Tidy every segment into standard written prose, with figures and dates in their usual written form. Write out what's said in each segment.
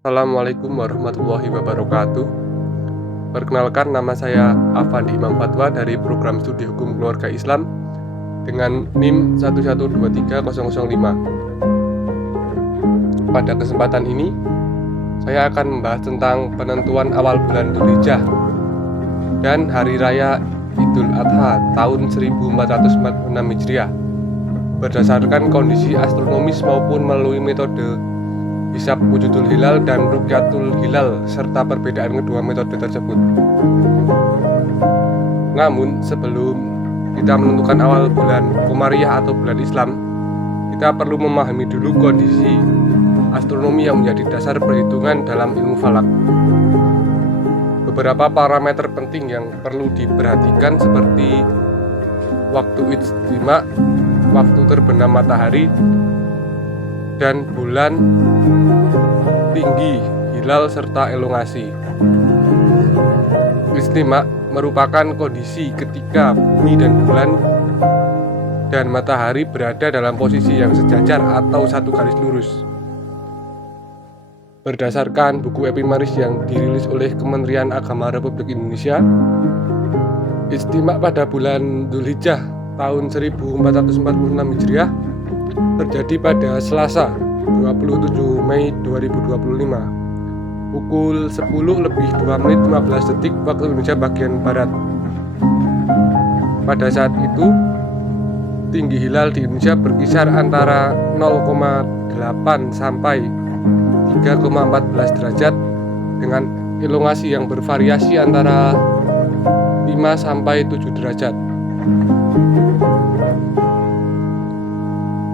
Assalamualaikum warahmatullahi wabarakatuh. Perkenalkan, nama saya Afandi Imam Fatwa dari Program Studi Hukum Keluarga Islam dengan NIM 1123005. Pada kesempatan ini, saya akan membahas tentang penentuan awal bulan Dzulhijjah dan Hari Raya Idul Adha tahun 1446 Hijriah berdasarkan kondisi astronomis maupun melalui metode hisab wujudul hilal dan rukyatul hilal serta perbedaan kedua metode tersebut. Namun sebelum kita menentukan awal bulan Komariah atau bulan Islam, kita perlu memahami dulu kondisi astronomi yang menjadi dasar perhitungan dalam ilmu falak. Beberapa parameter penting yang perlu diperhatikan seperti waktu ijtima, waktu terbenam matahari, dan bulan, tinggi hilal serta elongasi. Ijtima merupakan kondisi ketika bumi dan bulan dan matahari berada dalam posisi yang sejajar atau satu garis lurus. Berdasarkan buku Epimeris yang dirilis oleh Kementerian Agama Republik Indonesia, ijtima pada bulan Dzulhijjah tahun 1446 Hijriah terjadi pada Selasa 27 Mei 2025 pukul 10:02:15 waktu Indonesia bagian Barat. Pada saat itu, tinggi hilal di Indonesia berkisar antara 0,8 sampai 3,14 derajat dengan elongasi yang bervariasi antara 5 sampai 7 derajat.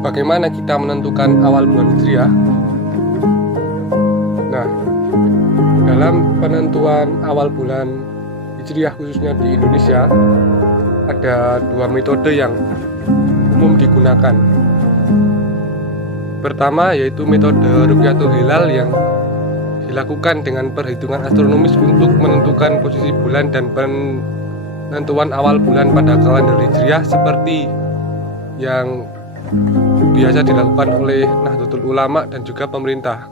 Bagaimana kita menentukan awal bulan Hijriah? Nah, dalam penentuan awal bulan Hijriah khususnya di Indonesia, ada dua metode yang umum digunakan. Pertama yaitu metode rukyatul hilal yang dilakukan dengan perhitungan astronomis untuk menentukan posisi bulan dan penentuan awal bulan pada kalender Hijriah seperti yang biasa dilakukan oleh Nahdlatul Ulama dan juga pemerintah.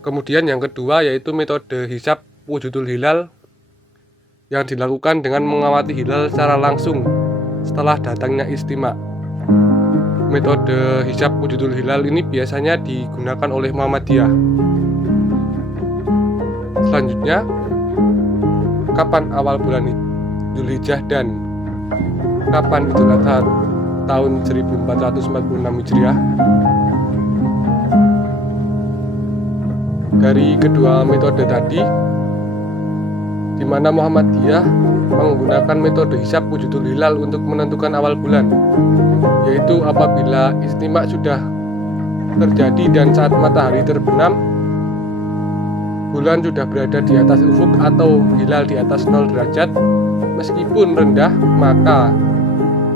Kemudian yang kedua yaitu metode hisab wujudul hilal yang dilakukan dengan mengamati hilal secara langsung setelah datangnya ijtima. Metode hisab wujudul hilal ini biasanya digunakan oleh Muhammadiyah. Selanjutnya, kapan awal bulan Dzulhijjah dan kapan Idul Adha tahun 1446 Hijriah? Dari kedua metode tadi, di mana Muhammadiyah menggunakan metode hisab wujudul hilal untuk menentukan awal bulan, yaitu apabila ijtima sudah terjadi dan saat matahari terbenam, bulan sudah berada di atas ufuk atau hilal di atas 0 derajat, meskipun rendah, maka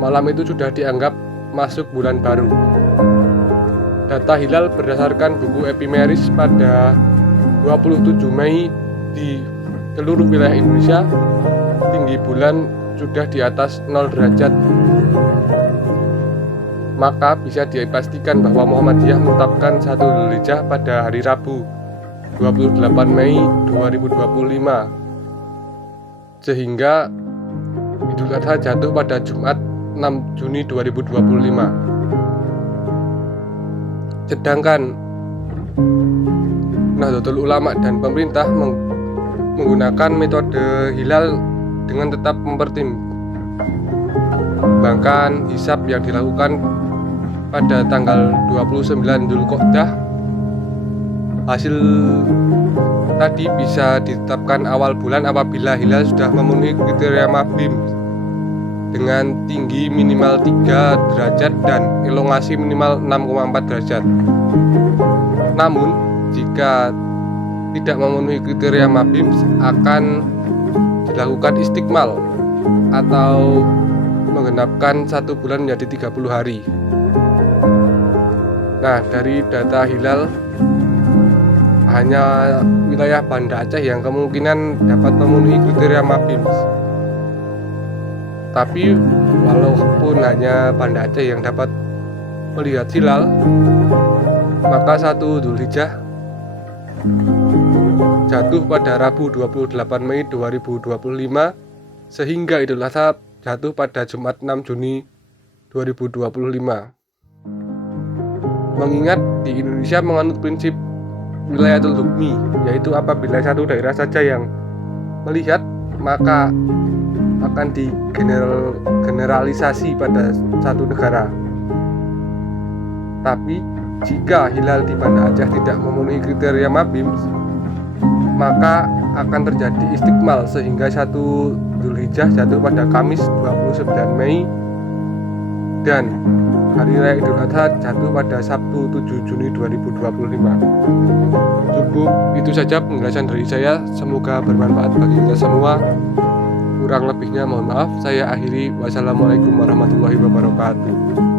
malam itu sudah dianggap masuk bulan baru. Data hilal berdasarkan buku Epimeris pada 27 Mei di seluruh wilayah Indonesia, tinggi bulan sudah di atas 0 derajat. Maka bisa dipastikan bahwa Muhammadiyah menetapkan 1 Dzulhijjah pada hari Rabu 28 Mei 2025, sehingga Idul Adha jatuh pada Jumat 6 Juni 2025. Sedangkan Nahdlatul Ulama dan pemerintah menggunakan metode hilal dengan tetap mempertimbangkan hisab yang dilakukan pada tanggal 29 Dzulqa'dah. Hasil tadi bisa ditetapkan awal bulan apabila hilal sudah memenuhi kriteria mabim dengan tinggi minimal 3 derajat dan elongasi minimal 6,4 derajat. Namun, jika tidak memenuhi kriteria mabim, akan dilakukan istikmal atau menggenapkan 1 bulan menjadi 30 hari. Nah, dari data hilal, hanya wilayah Banda Aceh yang kemungkinan dapat memenuhi kriteria mabim. Tapi walaupun hanya Banda Aceh yang dapat melihat hilal, maka 1 Dzulhijjah jatuh pada Rabu 28 Mei 2025 sehingga Idul Adha jatuh pada Jumat 6 Juni 2025. Mengingat di Indonesia menganut prinsip wilayatul hukmi, yaitu apabila satu daerah saja yang melihat maka akan digeneralisasi pada satu negara. Tapi jika hilal di Banda Aceh tidak memenuhi kriteria Mabim, maka akan terjadi istiqmal sehingga 1 Zulhijjah jatuh pada Kamis 29 Mei dan Hari Raya Idul Adha jatuh pada Sabtu 7 Juni 2025. Cukup itu saja penjelasan dari saya, semoga bermanfaat bagi kita semua. Kurang lebihnya mohon maaf, saya akhiri. Wassalamualaikum warahmatullahi wabarakatuh.